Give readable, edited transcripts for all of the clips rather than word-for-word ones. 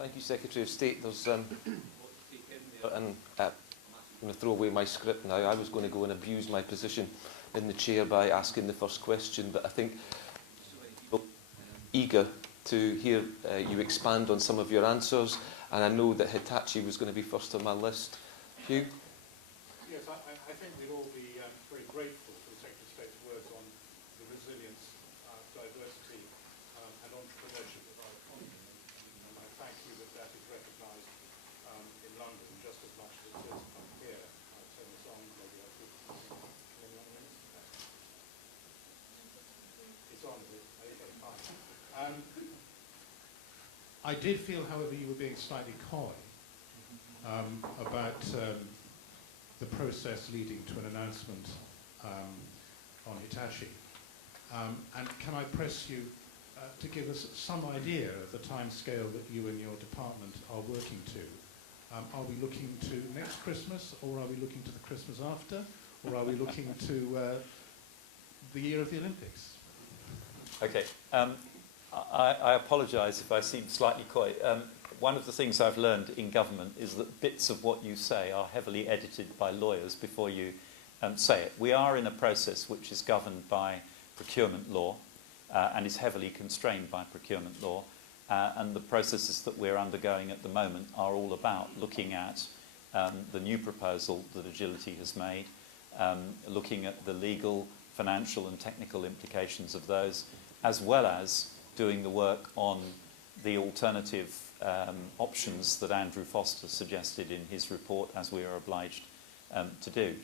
Thank you, Secretary of State. There's, and I'm going to throw away my script now. I was going to go and abuse my position in the chair by asking the first question, but I think people are eager to hear you expand on some of your answers, and I know that Hitachi was going to be first on my list. Hugh? Yes, I think we'd all be very grateful for the Secretary of State's words on the resilience, diversity and entrepreneurship of our economy. And I thank you that that is recognised in London just as much as it is up here. I'll turn this on, maybe I'll keep it's on, is it? Okay, fine. I did feel, however, you were being slightly coy about the process leading to an announcement on Hitachi. And can I press you to give us some idea of the timescale that you and your department are working to? Are we looking to next Christmas, or are we looking to the Christmas after, or are we looking to the year of the Olympics? Okay. I apologise if I seem slightly coy. One of the things I've learned in government is that bits of what you say are heavily edited by lawyers before you say it. We are in a process which is governed by procurement law and is heavily constrained by procurement law. And the processes that we're undergoing at the moment are all about looking at the new proposal that Agility has made, looking at the legal, financial and technical implications of those, as well as doing the work on the alternative options that Andrew Foster suggested in his report, as we are obliged to do.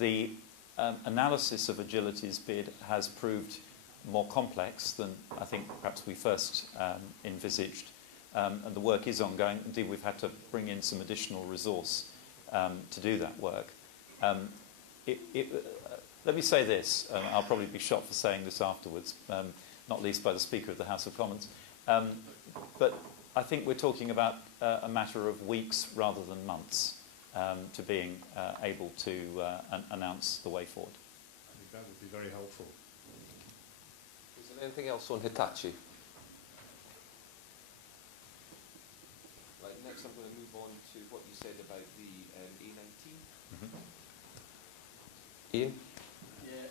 The analysis of Agility's bid has proved more complex than I think perhaps we first envisaged, and the work is ongoing. Indeed, we've had to bring in some additional resource to do that work. Let me say this, I'll probably be shot for saying this afterwards, not least by the Speaker of the House of Commons, but I think we're talking about a matter of weeks rather than months to being able to announce the way forward. I think that would be very helpful. Is there anything else on Hitachi? Right, next I'm going to move on to what you said about the A19. Ian?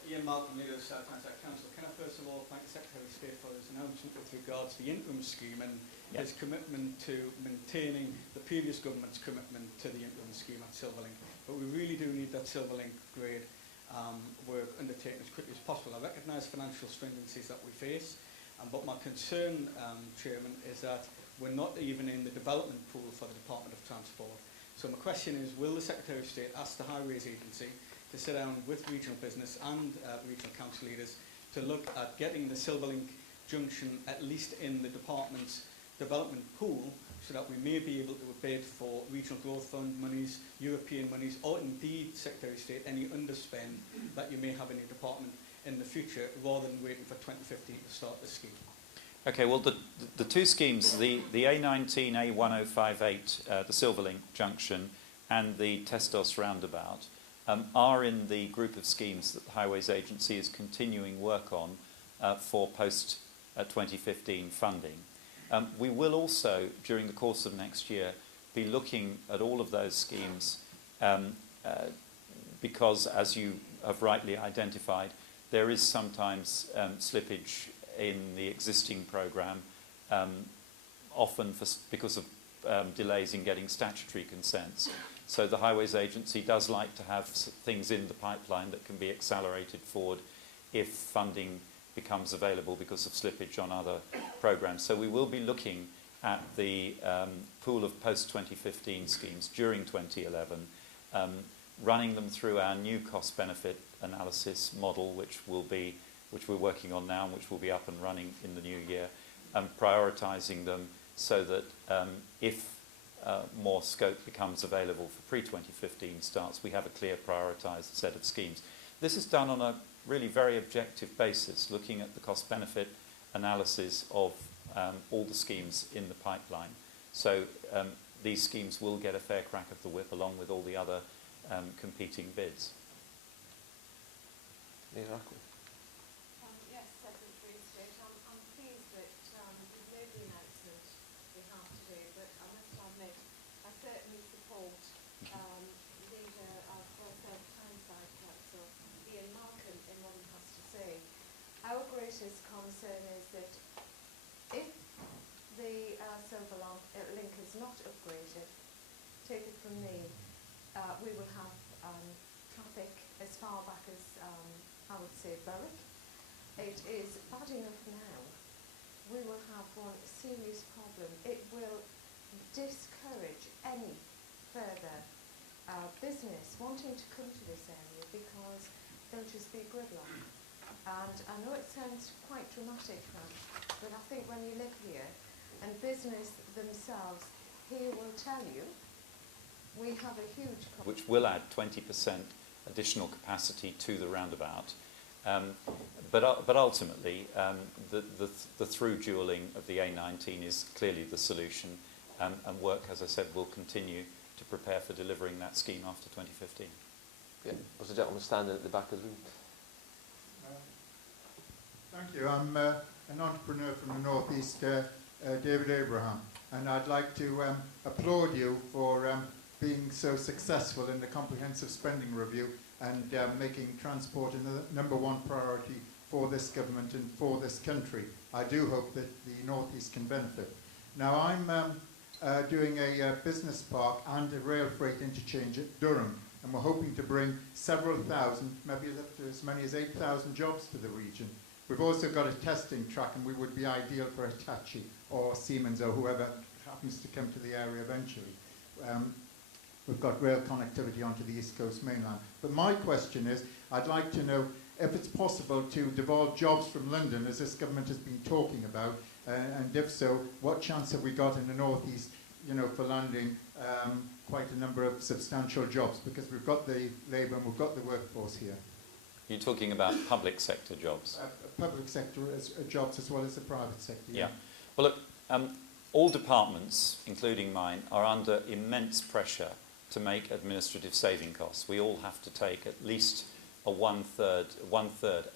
Ian Malcolm, leader of the South Tyneside Council. Can I first of all thank the Secretary of State for his announcement with regards to the interim scheme and his commitment to maintaining the previous government's commitment to the interim scheme at Silverlink. But we really do need that Silverlink grade work undertaken as quickly as possible. I recognise financial stringencies that we face, but my concern, Chairman, is that we're not even in the development pool for the Department of Transport. So my question is, will the Secretary of State ask the Highways Agency to sit down with regional business and regional council leaders to look at getting the Silverlink junction at least in the department's development pool, so that we may be able to bid for regional growth fund monies, European monies, or indeed, Secretary of State, any underspend that you may have in your department in the future, rather than waiting for 2015 to start the scheme. Okay, well, the two schemes, the A19, A1058, the Silverlink junction, and the Testos roundabout, are in the group of schemes that the Highways Agency is continuing work on for post-2015 funding. We will also, during the course of next year, be looking at all of those schemes because, as you have rightly identified, there is sometimes slippage in the existing programme, often because of delays in getting statutory consents. So the Highways Agency does like to have things in the pipeline that can be accelerated forward if funding becomes available because of slippage on other programmes. So we will be looking at the pool of post-2015 schemes during 2011, running them through our new cost-benefit analysis model, which we're working on now and which will be up and running in the new year, and prioritising them so that if more scope becomes available for pre-2015 starts, we have a clear prioritised set of schemes. This is done on a really very objective basis, looking at the cost-benefit analysis of all the schemes in the pipeline. So these schemes will get a fair crack of the whip along with all the other competing bids. Yes, Secretary of State, I'm pleased that you've made the announcement we have today, but I leader of Wholesale Tyneside Council, Ian Markham, in what he has to say. Our greatest concern is that if the Silver Link is not upgraded, take it from me, we will have traffic as far back as, I would say, Berwick. It is bad enough now. We will have one serious problem. It will discourage any further business wanting to come to this area because there'll just be gridlock. And I know it sounds quite dramatic now, but I think when you live here, and business themselves here will tell you, we have a huge problem. Which will add 20% additional capacity to the roundabout. But ultimately, the through dualling of the A19 is clearly the solution, and work, as I said, will continue to prepare for delivering that scheme after 2015. Yeah, there's a gentleman standing at the back of the room. Thank you. I'm an entrepreneur from the North East, David Abraham, and I'd like to applaud you for being so successful in the comprehensive spending review and making transport the #1 priority for this government and for this country. I do hope that the North East can benefit. Now, I'm doing a business park and a rail freight interchange at Durham, and we're hoping to bring several thousand, maybe up to as many as 8,000 jobs to the region. We've also got a testing track, and we would be ideal for Hitachi or Siemens or whoever happens to come to the area eventually. We've got rail connectivity onto the East Coast mainland. But my question is, I'd like to know if it's possible to devolve jobs from London, as this government has been talking about, and if so, what chance have we got in the North East, for landing quite a number of substantial jobs, because we've got the labour and we've got the workforce here. You're talking about public sector jobs? Public sector jobs as well as the private sector. Yeah. Well, look, all departments, including mine, are under immense pressure to make administrative saving costs. We all have to take at least a one third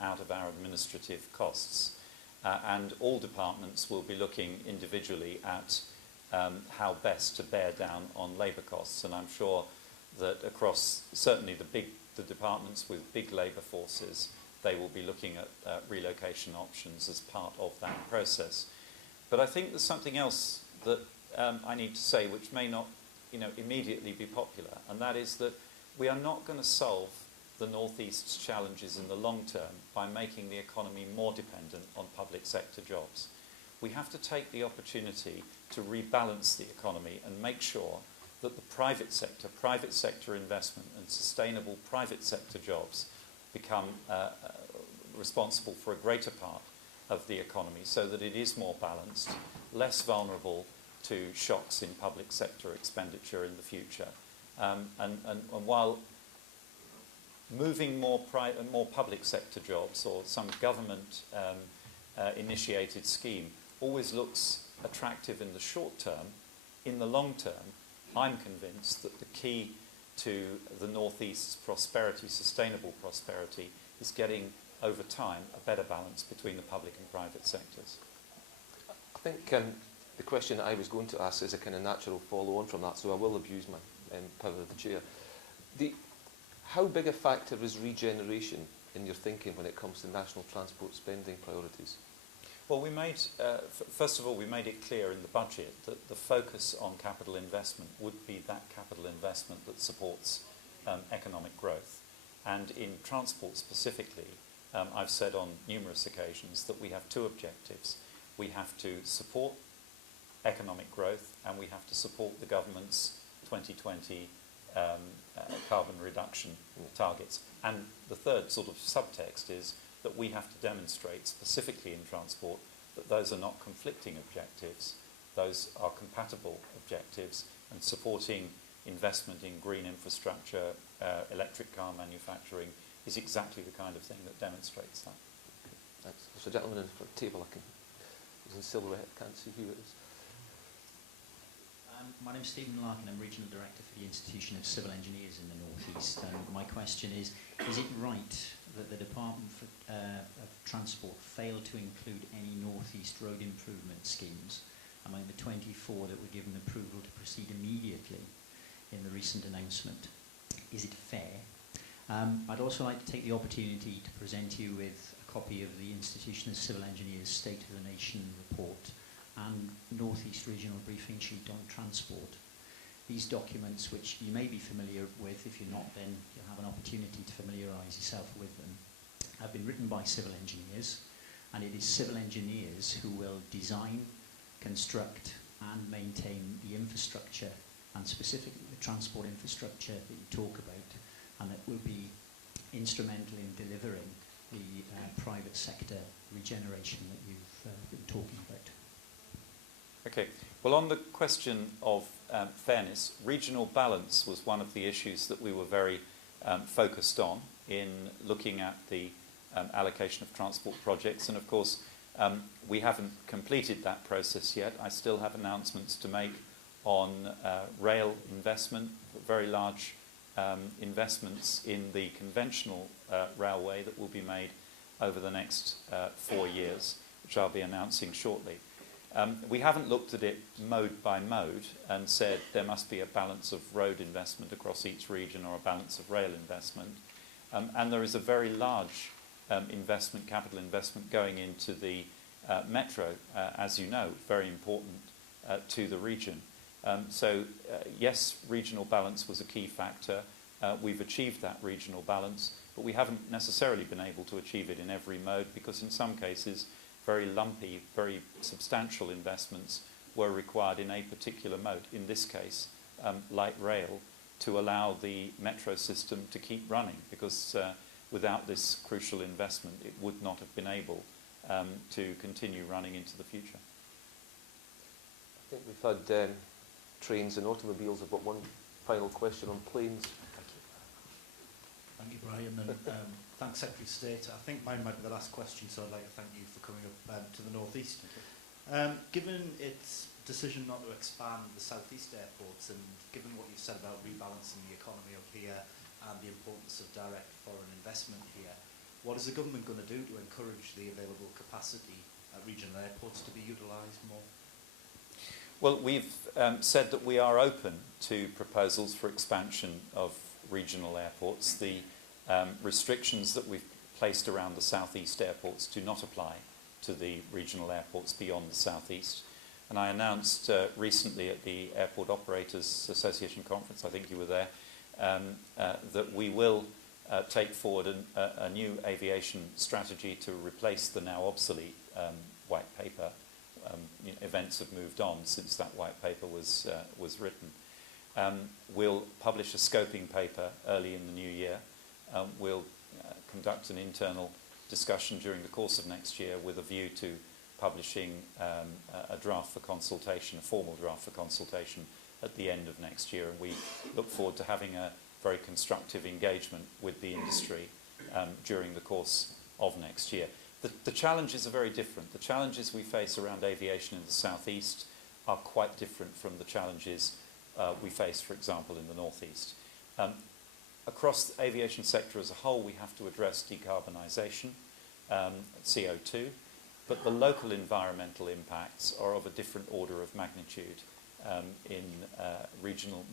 out of our administrative costs. And all departments will be looking individually at how best to bear down on labour costs. And I'm sure that across certainly the departments with big labour forces, they will be looking at relocation options as part of that process. But I think there's something else that I need to say, which may not immediately be popular, and that is that we are not going to solve the North East's challenges in the long term by making the economy more dependent on public sector jobs. We have to take the opportunity to rebalance the economy and make sure that the private sector investment and sustainable private sector jobs become responsible for a greater part of the economy, so that it is more balanced, less vulnerable to shocks in public sector expenditure in the future. And while moving more public sector jobs or some government initiated scheme always looks attractive in the short term, in the long term, I'm convinced that the key to the North East's prosperity, sustainable prosperity, is getting, over time, a better balance between the public and private sectors. I think the question that I was going to ask is a kind of natural follow-on from that, so I will abuse my power of the chair. How big a factor is regeneration in your thinking when it comes to national transport spending priorities? Well, we made, first of all, we made it clear in the budget that the focus on capital investment would be that capital investment that supports economic growth. And in transport specifically, I've said on numerous occasions that we have two objectives. We have to support economic growth, and we have to support the government's 2020 carbon reduction targets. And the third sort of subtext is that we have to demonstrate, specifically in transport, that those are not conflicting objectives, those are compatible objectives, and supporting investment in green infrastructure, electric car manufacturing, is exactly the kind of thing that demonstrates that. Thanks. There's a gentleman in the table, he's in silhouette, can't see who it is. My name is Stephen Larkin, I'm Regional Director for the Institution of Civil Engineers in the North East. My question is it right that the Department of Transport failed to include any North East road improvement schemes among the 24 that were given approval to proceed immediately in the recent announcement. Is it fair? I'd also like to take the opportunity to present you with a copy of the Institution of Civil Engineers State of the Nation report and North East Regional Briefing Sheet on Transport. These documents, which you may be familiar with, if you're not, then you'll have an opportunity to familiarise yourself with them, have been written by civil engineers, and it is civil engineers who will design, construct and maintain the infrastructure, and specifically the transport infrastructure that you talk about, and that will be instrumental in delivering the private sector regeneration that you've been talking about. Okay. Well, on the question of fairness, regional balance was one of the issues that we were very focused on in looking at the allocation of transport projects. And of course, we haven't completed that process yet. I still have announcements to make on rail investment, very large investments in the conventional railway that will be made over the next 4 years, which I'll be announcing shortly. We haven't looked at it mode by mode and said there must be a balance of road investment across each region or a balance of rail investment. And there is a very large capital investment going into the metro, as you know, very important to the region. So yes, regional balance was a key factor. We've achieved that regional balance, but we haven't necessarily been able to achieve it in every mode because in some cases very lumpy, very substantial investments were required in a particular mode, in this case light rail, to allow the metro system to keep running, because without this crucial investment it would not have been able to continue running into the future. I think we've had trains and automobiles. I've got one final question on planes. Thank you, Brian, and thanks, Secretary of State. I think mine might be the last question, so I'd like to thank you for coming up to the North East. Given its decision not to expand the South East airports, and given what you've said about rebalancing the economy up here and the importance of direct foreign investment here, what is the government going to do to encourage the available capacity at regional airports to be utilised more? Well, we've said that we are open to proposals for expansion of regional airports. The restrictions that we've placed around the southeast airports do not apply to the regional airports beyond the southeast. And I announced recently at the Airport Operators Association conference, I think you were there, that we will take forward a new aviation strategy to replace the now obsolete white paper. Events have moved on since that white paper was written. We'll publish a scoping paper early in the new year. We'll conduct an internal discussion during the course of next year with a view to publishing a draft for consultation, a formal draft for consultation at the end of next year. And we look forward to having a very constructive engagement with the industry during the course of next year. The challenges are very different. The challenges we face around aviation in the southeast are quite different from the challenges we face, for example, in the northeast. Across the aviation sector as a whole, we have to address decarbonisation, CO2, but the local environmental impacts are of a different order of magnitude in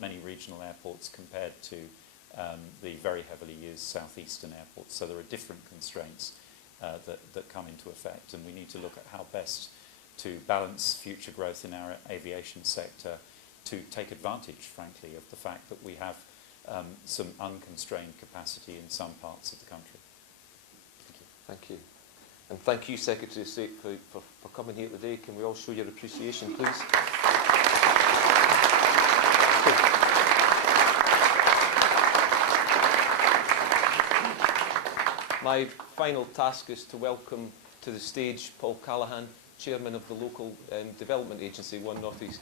many regional airports compared to the very heavily used southeastern airports. So there are different constraints that come into effect, and we need to look at how best to balance future growth in our aviation sector to take advantage, frankly, of the fact that we have some unconstrained capacity in some parts of the country. Thank you. Thank you. And thank you, Secretary of State, for coming here today. Can we all show your appreciation, please? My final task is to welcome to the stage Paul Callaghan, Chairman of the Local Development Agency, One North East.